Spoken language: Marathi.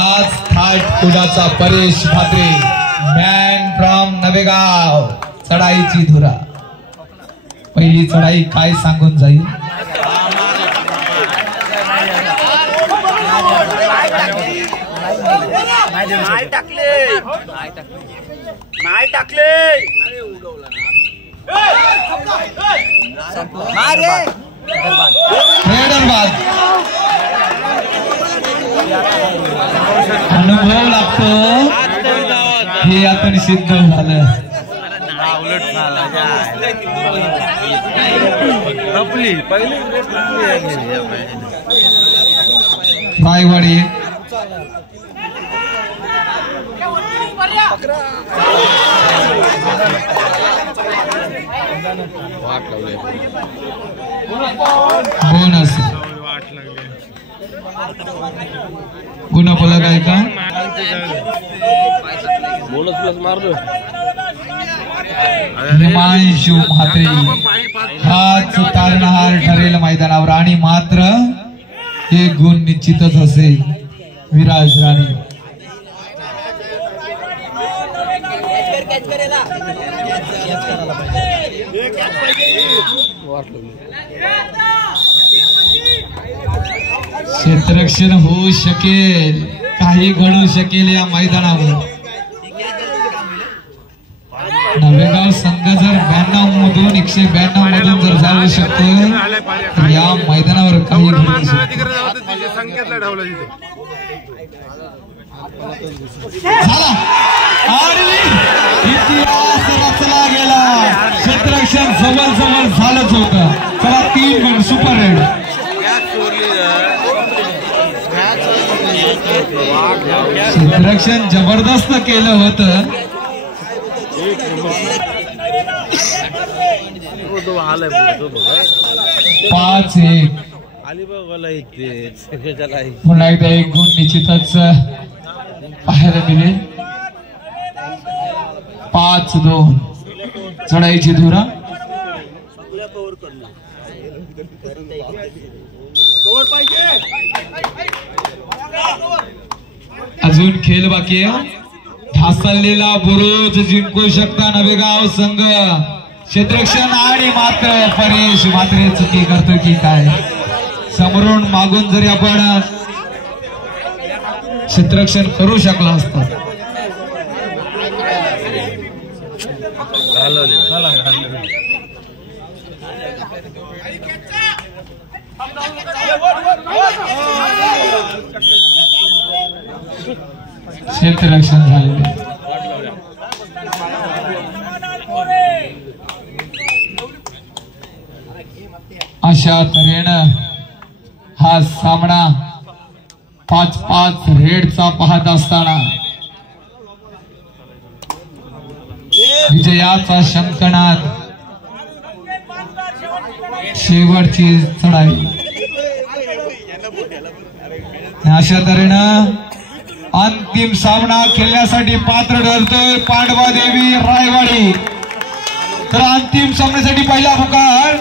आज थाट कुडाचा परेश भात्रे मॅन फ्रॉम नवेगाव चढाईची धुरा। पहिली चढाई काय सांगून जाईल? नाही टाकले अनुभव लागतो हे आता सिद्ध झालं। रायवाडी बोनस गुन्हा बोला काय का बोनस प्लस मारलो हिमांशु म्हात्रे हाच तारणहार ठरेल मैदानावर आणि मात्र एक गुण निश्चितच असेल विराज राणे। क्षेत्ररक्षण होऊ शकेल, काही घडू शकेल या मैदानावर। नवेगाव संघ जर 92 मधून 192 मधून जर जाऊ शकतो तर या मैदानावर काही घडू शकते। इतिहास रचला गेला, क्षेत्ररक्षण जवळ जवळ झालंच होतं। चला 3 गण सुपर रेड। क्षेत्ररक्षण जबरदस्त केलं होतं। 5-1 पुन्हा एकदा एक गुण निश्चितच पाहायला मिळेल। 5-2 चढाईची धुरा। अजून खेळ बाकी आहे। ढासळलेला बुरुज जिंकू शकता नवेगाव संघ। क्षेत्ररक्षण आणि मात्र परेश मात्र चुकी करतो की काय? समोरून मागून जरी आपण क्षेत्ररक्षण करू शकला असतो। क्षेत्ररक्षण झालेले अशा तऱ्हेनं हा सामना 5-5 रेडचा पाहत असताना विजयाचा शंखनाद शेवटची चढाई। अशा तऱ्हेनं अंतिम सामना खेळण्यासाठी पात्र ठरतोय पांडवा देवी रायवाडी। तर अंतिम सामन्यासाठी पहिला पुकार